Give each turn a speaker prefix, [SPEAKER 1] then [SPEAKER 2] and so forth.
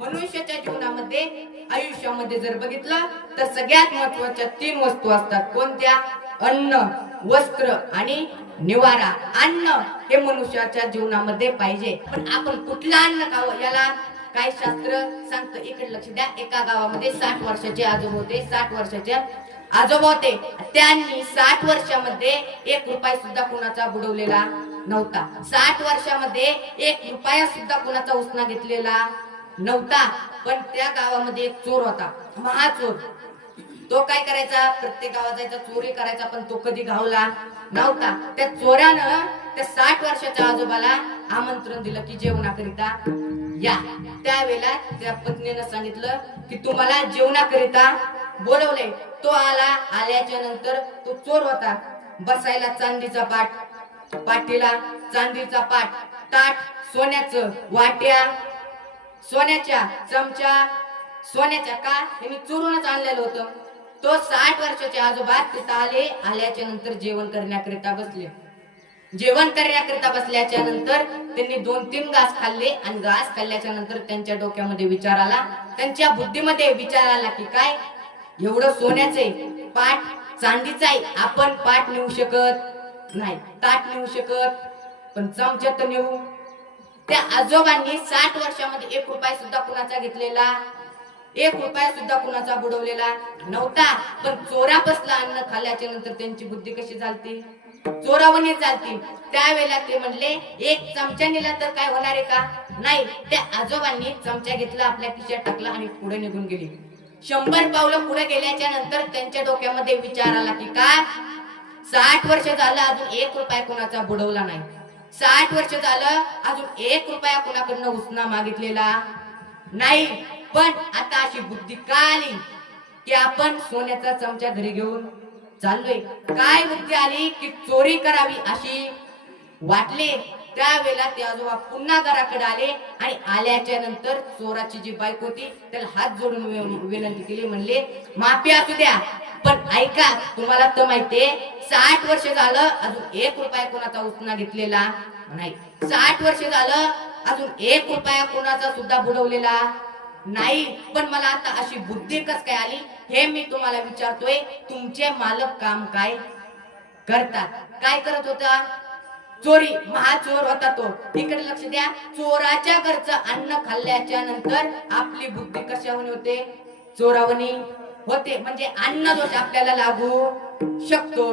[SPEAKER 1] मनुष्याच्या जीवनामध्ये आयुष्यामध्ये जर बघितलं तर सगळ्यात महत्त्वाच्या तीन वस्तू असतात. कोणत्या? अन्न वस्त्र आणि निवारा. अन्न हे मनुष्याच्या जीवनामध्ये पाहिजे. पण आपण कुठलं अन्न खावं? याला काय शास्त्र सांगतं? इकडे लक्ष द्या. एका गावामध्ये साठ वर्षाचे आजोबा होते. साठ वर्षाचे आजोबा होते. त्यांनी साठ वर्षामध्ये एक रुपया सुद्धा कुणाचा बुडवलेला नव्हता. साठ वर्षामध्ये एक रुपया सुद्धा कुणाचा उसना घेतलेला नव्हता पण त्या गावामध्ये एक चोर होता महाचोर. तो काय करायचा? प्रत्येक गावात जायचा चोरी करायचा पण तो कधी घावला नव्हता. त्या चोरानं त्या साठ वर्षाच्या आजोबाला आमंत्रण दिलं की जेवणाकरिता या. त्यावेळेला त्या पत्नीनं सांगितलं की तुम्हाला जेवणाकरिता बोलवले तो आला आल्याच्यानंतर तो चोर होता. बसायला चांदीचा पाठ पाठीला चांदीचा पाठ ताट सोन्याचं वाट्या सोन्याच्या चमचा सोन्याच्या का यांनी चोरूनच आणलेलं होतं. तो साठ वर्षाच्या आजोबा तिथं आले आल्याच्यानंतर जेवण करण्याकरिता बसले. जेवण करण्याकरिता बसल्याच्या नंतर त्यांनी दोन तीन घास खाल्ले आणि घास खाल्ल्याच्या नंतर त्यांच्या डोक्यामध्ये विचार आला. त्यांच्या बुद्धीमध्ये विचार आला की काय? एवढं सोन्याचे पाठ चांदीचा आहे. आपण पाठ नेऊ शकत नाही ताट नेऊ शकत पण चमचा तर नेऊ. त्या आजोबांनी साठ वर्षामध्ये एक रुपया सुद्धा कुणाचा घेतलेला? एक रुपया सुद्धा कुणाचा बुडवलेला नव्हता. पण चोरापासलं अन्न खाल्ल्याच्या नंतर त्यांची बुद्धी कशी चालते? चोरावणी चालती. त्यावेळेला ते म्हणले एक चमचा नेला तर काय होणार आहे का? नाही. त्या आजोबांनी चमचा घेतला आपल्या खिशात टाकला आणि पुढे निघून गेली. शंभर पावलं पुढे गेल्याच्यानंतर त्यांच्या डोक्यामध्ये विचार आला की का साठ वर्ष झालं अजून एक रुपया कोणाचा बुडवला नाही. साठ वर्ष झालं अजून एक रुपया कोणाकडनं उसना मागितलेला नाही. पण आता अशी बुद्धी का आली की आपण सोन्याचा चमचा घरी घेऊन चाललोय? काय बुद्धी आली की चोरी करावी अशी वाटले? त्यावेळेला ते आजोबा पुन्हा घराकडे आले आणि आल्याच्यानंतर चोराची जी बाईक होती त्याला हात जोडून विनंती केली म्हणले माफी असू द्या पण ऐका तुम्हाला तर माहितीये साठ वर्ष झालं अजून एक रुपया कोणाचा उसना घेतलेला नाही. साठ वर्ष झालं अजून एक रुपया कोणाचा सुद्धा बुडवलेला नाही. पण मला आता अशी बुद्धी कस काय आली हे मी तुम्हाला विचारतोय तुमचे मालक काम काय करतात? काय करत होता? चोरी महाचोर होता तो. इकडे लक्ष द्या. चोराच्या घरचं अन्न खाल्ल्याच्या नंतर आपली बुद्धी कशावणी होते? चोरावणी होते. म्हणजे अन्न दोष आपल्याला लागू शकतो.